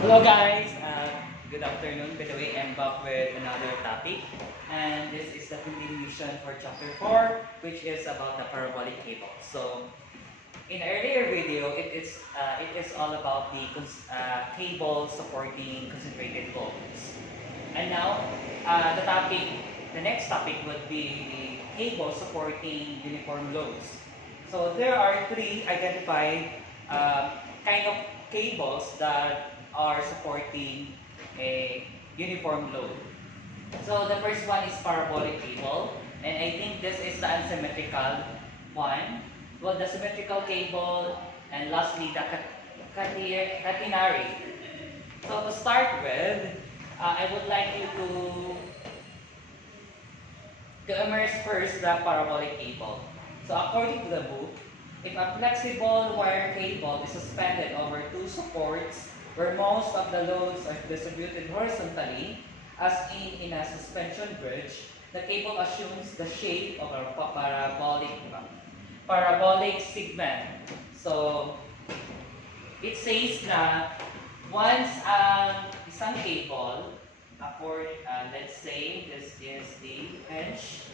Hello guys, good afternoon. By the way, I'm back with another topic, and this is the continuation for chapter 4, which is about the parabolic cable. So, in earlier video, it is all about the cable supporting concentrated volts, and now the next topic would be the cable supporting uniform loads. So there are three identified kind of cables that are supporting a uniform load. So the first one is parabolic cable, and I think this is the unsymmetrical one. Well, the symmetrical cable, and lastly the catenary. So to start with, I would like you to immerse first the parabolic cable. So according to the book, if a flexible wire cable is suspended over two supports where most of the loads are distributed horizontally, as in a suspension bridge, the cable assumes the shape of a parabolic segment. So it says na once isang cable, let's say this is the bench,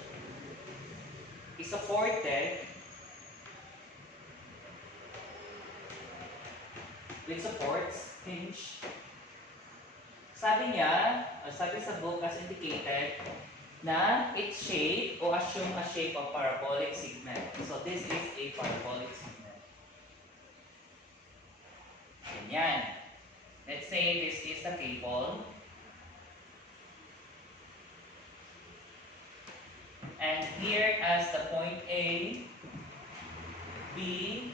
is supported with supports, hinge. Sabi sa book as indicated, na its shape o assume a shape of parabolic segment. So this is a parabolic segment. Ganyan. Let's say this is the cable. And here as the point A, B,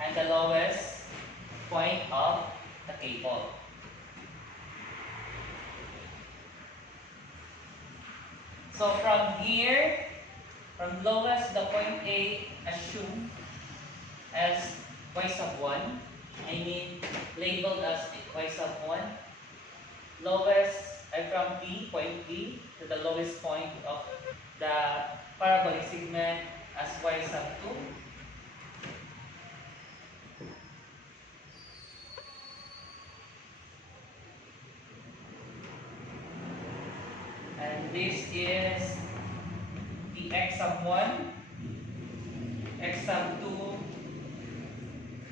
and the lowest point of the cable. So from here, from lowest the point A, assume as y sub 1. I mean labeled as y sub 1. Lowest from B, point B, to the lowest point of the parabolic segment as y sub 2. And this is the x sub 1, x sub 2,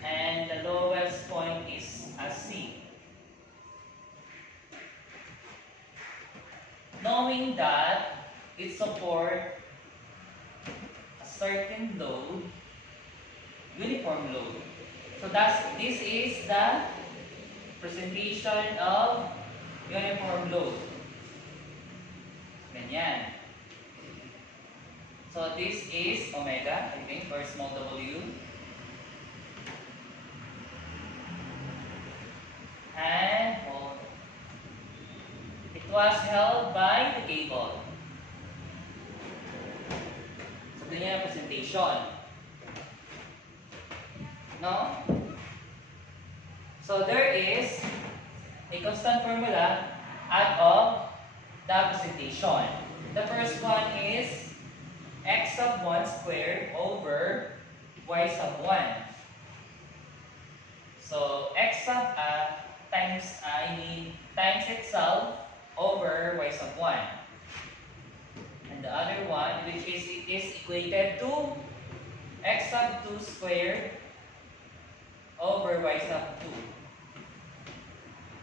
and the lowest point is a C. Knowing that it supports a certain load, uniform load. So this is the presentation of uniform load. Ganyan. So this is omega, I think, or small w. And it was held by the cable. So ganyan ang presentation. No? So there is a constant formula out of the presentation. The first one is x sub 1 squared over y sub 1. So x sub times itself over y sub 1. And the other one, which is equated to x sub 2 squared over y sub 2.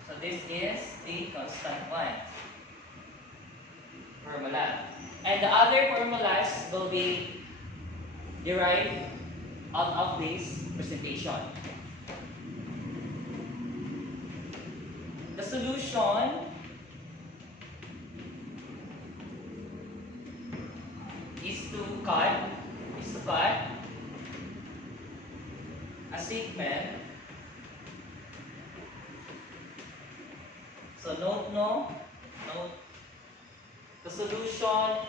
So this is the constant one formula. And the other formulas will be derived out of this presentation. The solution is to cut a segment. So note, the solution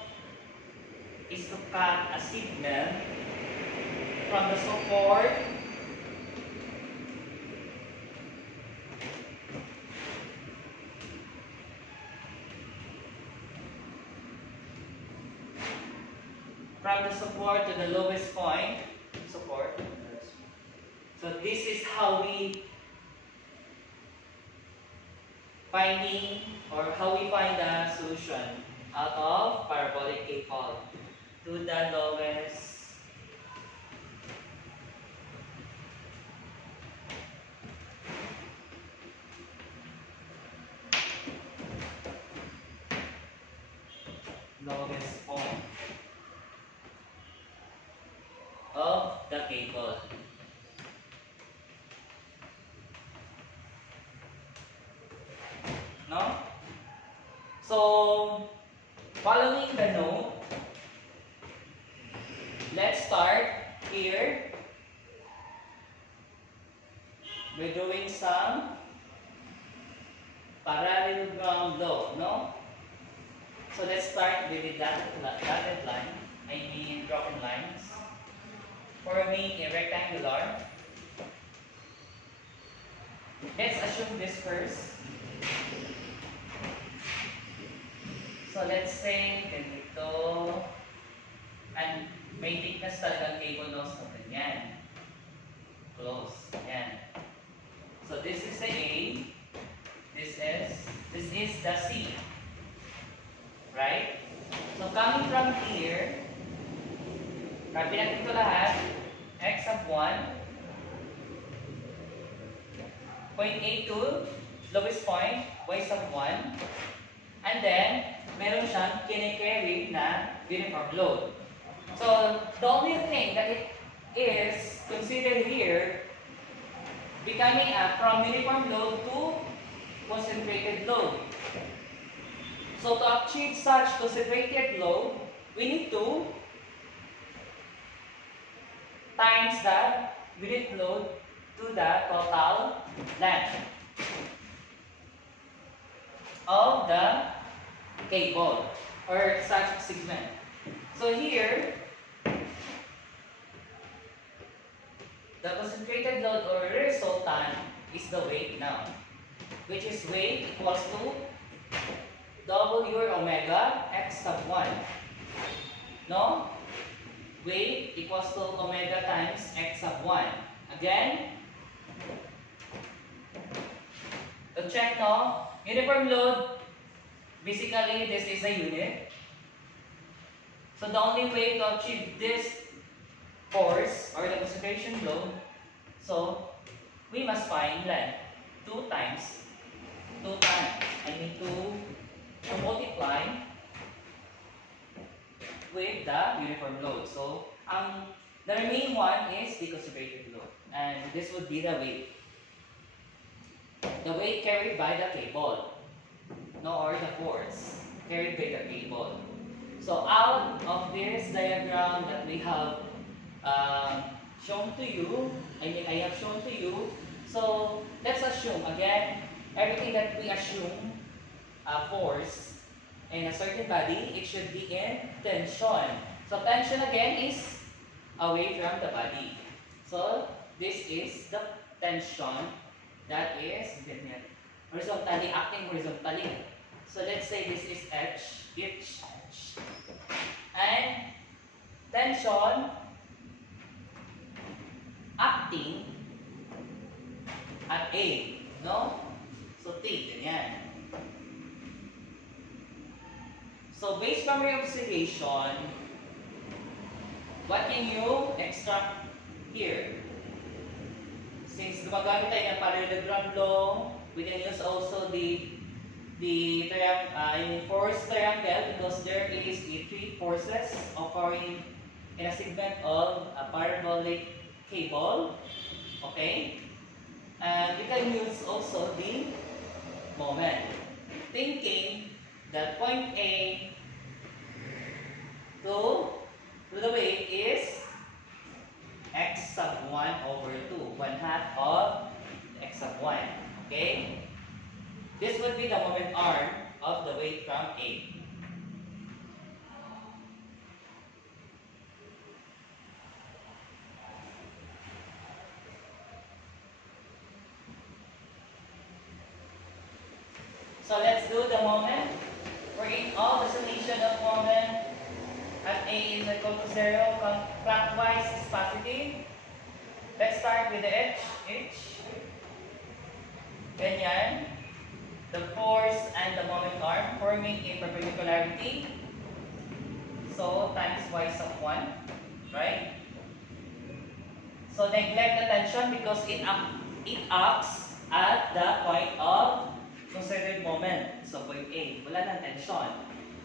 is to cut a segment from the support to the lowest point support. So this is how we finding or how we find the solution out of parabolic cable to the lowest point of the cable. No? So, following the note, let's start here by doing some parallelogram law, no? So let's start with the dotted line, I mean broken lines. Forming a rectangular. Let's assume this first. So let's say ganito, and may thickness talaga ang cable nose na ganyan. Close. Yan. So this is the A. This is the C. Right? So coming from here, kabilang ito lahat, x sub 1, point A to lowest point, y sub 1, and then meron siyang kine-carry na uniform load. So the only thing that it is considered here, becoming from uniform load to concentrated load. So to achieve such concentrated load, we need to times the unit load to the total length of the cable or such segment. So here, the concentrated load or resultant is the weight now, which is weight equals to W or omega x sub 1. No? Weight equals to omega times x sub 1. Again, to check no, uniform load, basically this is a unit. So the only way to achieve this force or the concentration load, so we must find length 2 times. I need to multiply with the uniform load. So the remaining one is the concentrated load, and this would be the weight. The weight carried by the cable, no, or the force carried by the cable. So out of this diagram that we have shown to you, I have shown to you. So let's assume again, everything that we assume force in a certain body, it should be in tension. So tension again is away from the body. So this is the tension that is horizontally, acting horizontally. So let's say this is H, and tension acting at A, no? So T, ganyan. So based from your observation, what can you extract here? Since gumagamit tayo ng parallelogram law, we can use also the force triangle, because there is the 3 forces occurring in a segment of a parabolic cable. Okay? And we can use also the moment, thinking that point A to the weight is x sub 1 over 2, 1/2 of x sub 1. Okay? This would be the moment arm of the weight from A. So let's do the moment. Wherein all the summation of moment at A is equal to 0, clockwise is positive. Let's start with the H. Ganyan. The force and the moment arm forming a perpendicularity. So times y sub 1, right? So neglect the tension because it acts at the point of considered moment. So point A, wala nang tension.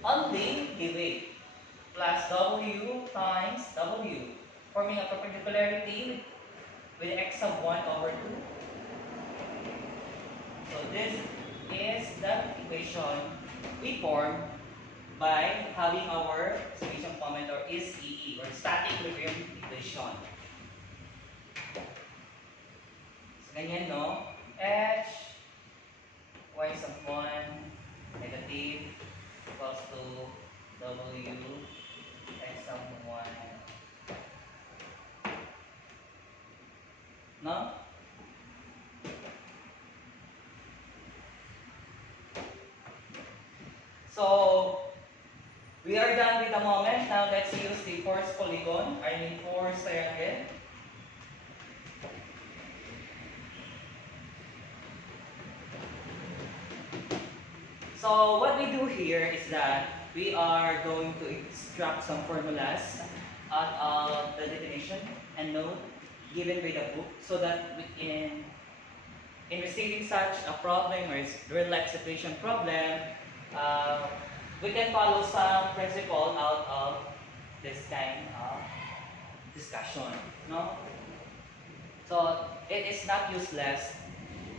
Only give weight plus W times W, forming a perpendicularity with x sub 1 over 2. So this is the equation we form by having our solution moment or SEE or static equilibrium equation. So ganyan, no? H y sub 1 negative equals to W x sub 1. No? So we are done with the moment. Now let's use the force polygon, force triangle. So what we do here is that we are going to extract some formulas out of the definition and note given by the book so that we can, in receiving such a problem or real-life situation problem, we can follow some principle out of this kind of discussion, no? So it is not useless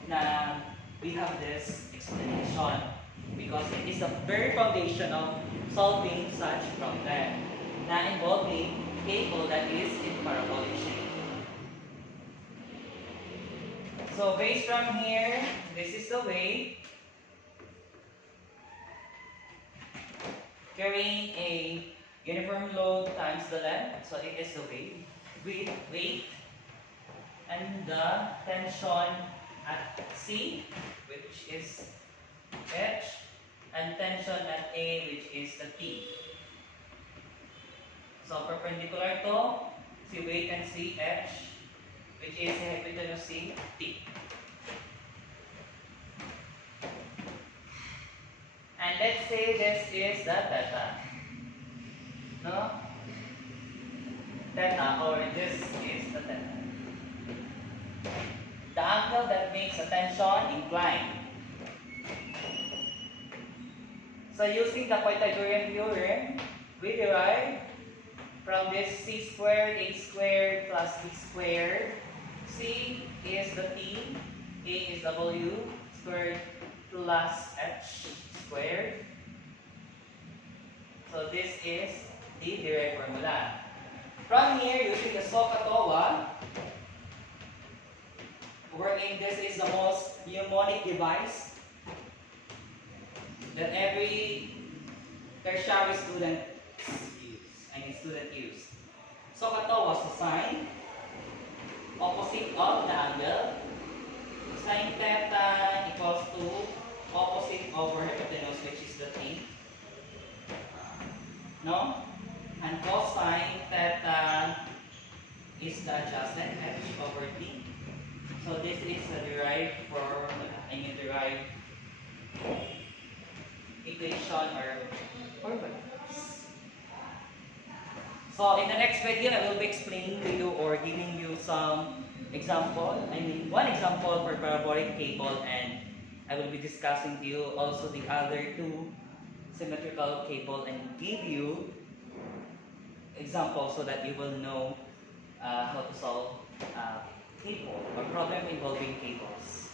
na we have this explanation because it is the very foundation of solving such problem na involving cable that is in parabolic shape. So based from here, this is the way carrying a uniform load times the length. So it is the weight and the tension at C, which is H, and tension at A, which is the T. So perpendicular to C weight and C H, which is the hypotenuse C T. And let's say this is the theta. No? Theta, or this is the theta. The angle that makes a tension inclined. So using the Pythagorean theorem, we derive from this C squared, A squared plus B squared. C is the T, A is W squared plus H squared. So this is the direct formula. From here, using the SOHCAHTOA, wherein this is the most mnemonic device that every tertiary student use. SOHCAHTOA was the sign opposite of the angle. Sin theta equals to opposite over hypotenuse, which is the T. No? And cosine theta is the adjacent H over T. So this is the derived equation or formulas. So in the next video, I will be explaining to you or giving you some example. One example for parabolic cable, and I will be discussing to you also the other two symmetrical cable and give you examples so that you will know how to solve cable or problem involving cables.